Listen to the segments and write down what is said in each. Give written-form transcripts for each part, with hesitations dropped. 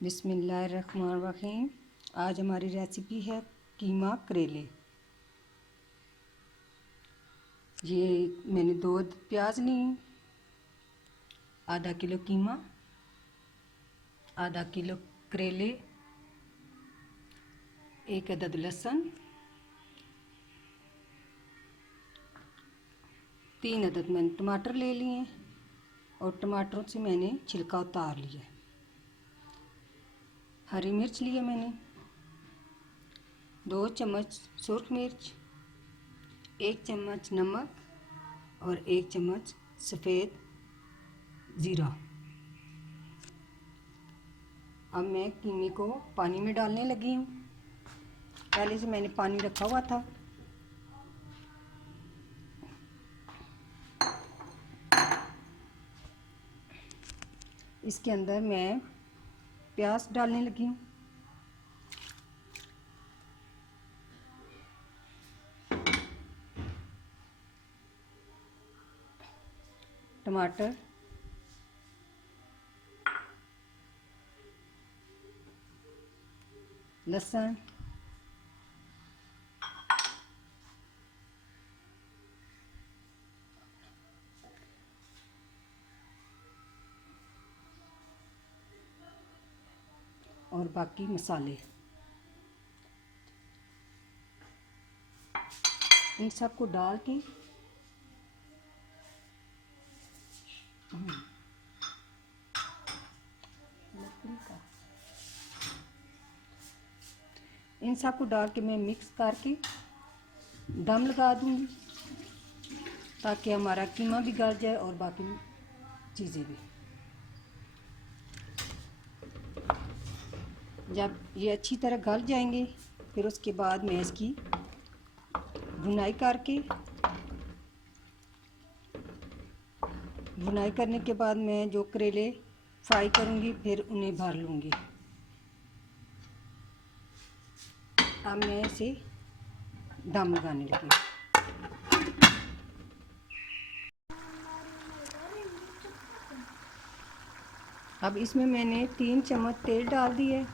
बिस्मिल्लाहिर्रहमानिर्रहीम। आज हमारी रेसिपी है कीमा करेले। ये मैंने 2 प्याज ली, आधा किलो कीमा, आधा किलो करेले, 1 अदद लहसुन, 3 अदद मैंने टमाटर ले लिए और टमाटरों से मैंने छिलका उतार लिया। हरी मिर्च लिया मैंने, 2 चम्मच सुर्ख मिर्च, 1 चम्मच नमक और 1 चम्मच सफ़ेद ज़ीरा। अब मैं कीमे को पानी में डालने लगी हूँ। पहले से मैंने पानी रखा हुआ था। इसके अंदर मैं प्याज डालने लगी हूँ। टमाटर, लहसुन, और बाकी मसाले, इन सब को डाल के मैं मिक्स करके दम लगा दूंगी, ताकि हमारा कीमा भी गल जाए और बाकी चीज़ें भी। जब ये अच्छी तरह गल जाएंगे, फिर उसके बाद मैं इसकी भुनाई करने के बाद मैं जो करेले फ्राई करूंगी, फिर उन्हें भर लूंगी। अब मैं इसे दम लगाने लगी। अब इसमें मैंने 3 चम्मच तेल डाल दिए।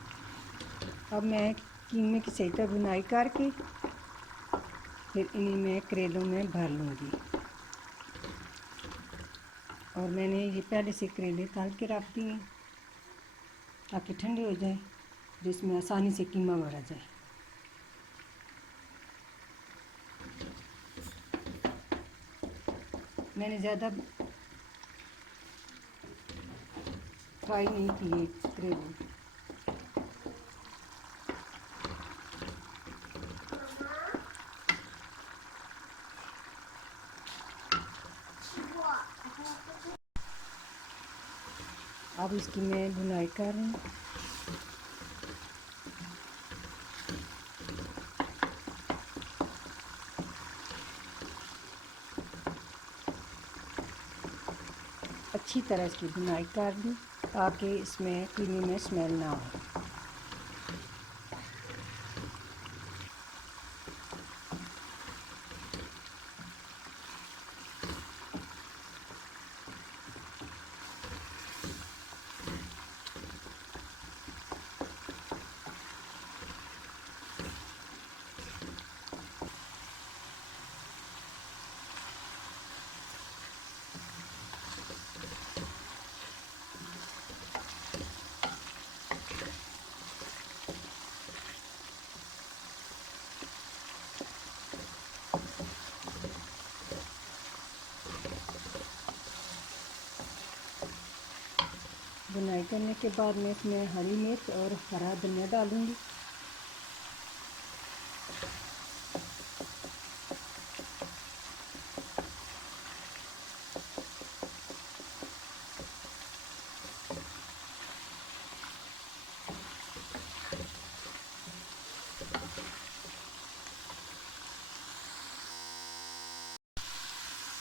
अब मैं कीमे की सही तरह भुनाई करके फिर इन्हीं में करेलों में भर लूँगी। और मैंने ये पहले से करेले तल के रख दिए ताकि ठंडे हो जाए, जिसमें आसानी से कीमा भरा जाए। मैंने ज़्यादा फ्राई नहीं किए करेले। अब इसकी मैं भुनाई कर रही हूँ। अच्छी तरह इसकी भुनाई कर दूँ ताकि इसमें कीमे में स्मेल ना हो। भुनाई करने के बाद मैं इसमें हरी मिर्च और हरा धनिया डालूंगी।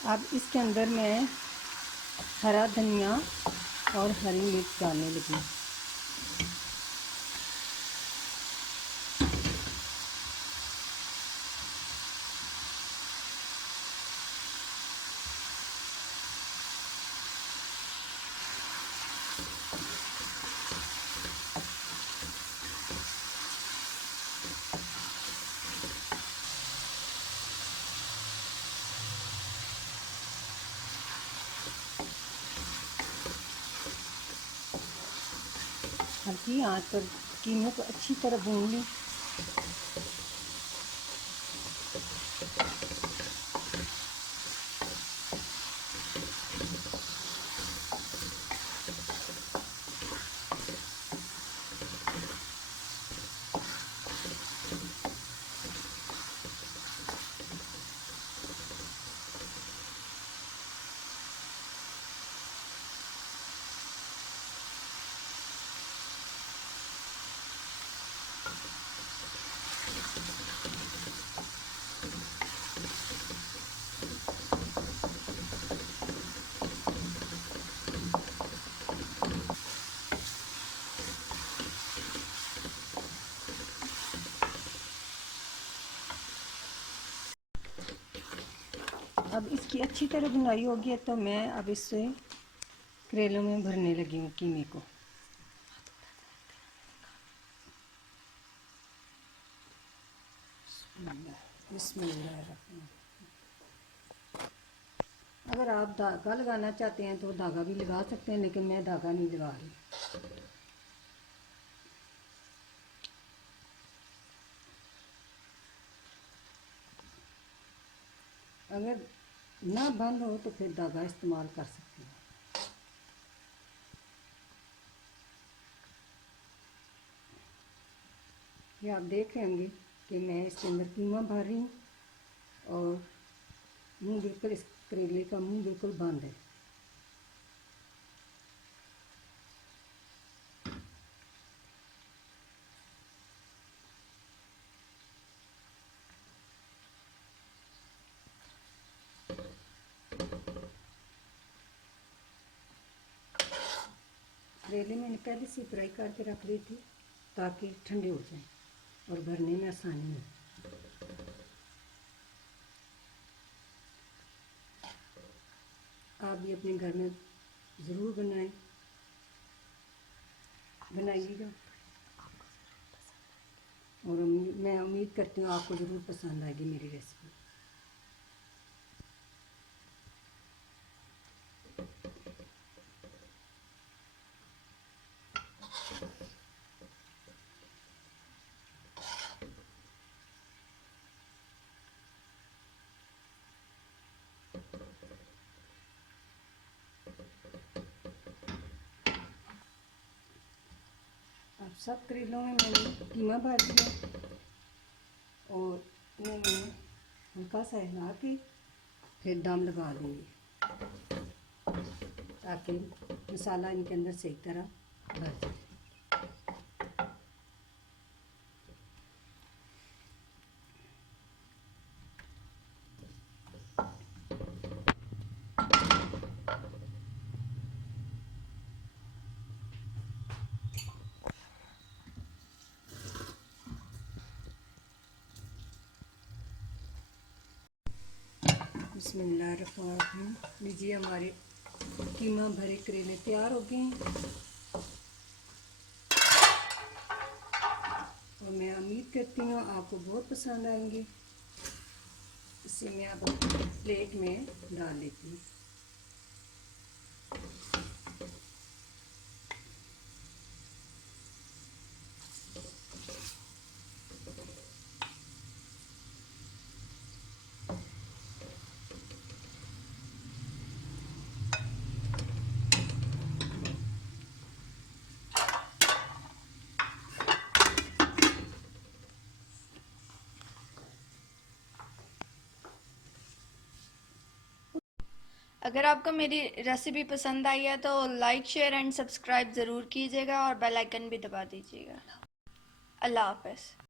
अब इसके अंदर मैं हरा धनिया और हरी मिर्च डालने लगी। हल्की आंच पर कीमे को अच्छी तरह भून ली। अब इसकी अच्छी तरह बुनाई हो गई तो मैं अब इससे करेलों में भरने लगी हूँ कीमे को। अगर आप धागा लगाना चाहते हैं तो धागा भी लगा सकते हैं, लेकिन मैं धागा नहीं लगा रही। अगर ना बंद हो तो फिर धागा इस्तेमाल कर सकते हैं। ये आप देख रहे होंगे कि मैं इसके अंदर कीमा भर रही हूँ और मुंह बिल्कुल, इस करेले का मुंह बिल्कुल बंद है। करेले मैंने पहले से फ्राई करके रख ली थी ताकि ठंडे हो जाएं और भरने में आसानी हो। आप भी अपने घर में ज़रूर बनाइएगा और मैं उम्मीद करती हूँ आपको ज़रूर पसंद आएगी मेरी रेसिपी। अब सब करेलों में मैंने कीमा भर दिया और इन्हें मैं हल्का सा हिला के फिर दम लगा दूँगी ताकि मसाला इनके अंदर सही तरह भर जाए। बिस्मिल्लाहिर्रहमानिर्रहीम। लीजिए, हमारे कीमा भरे करेले तैयार हो गए हैं और मैं उम्मीद करती हूँ आपको बहुत पसंद आएंगे। इसे मैं अब प्लेट में डाल लेती हूँ। अगर आपको मेरी रेसिपी पसंद आई है तो लाइक, शेयर एंड सब्सक्राइब ज़रूर कीजिएगा और बेल आइकन भी दबा दीजिएगा। अल्लाह हाफ़िज़।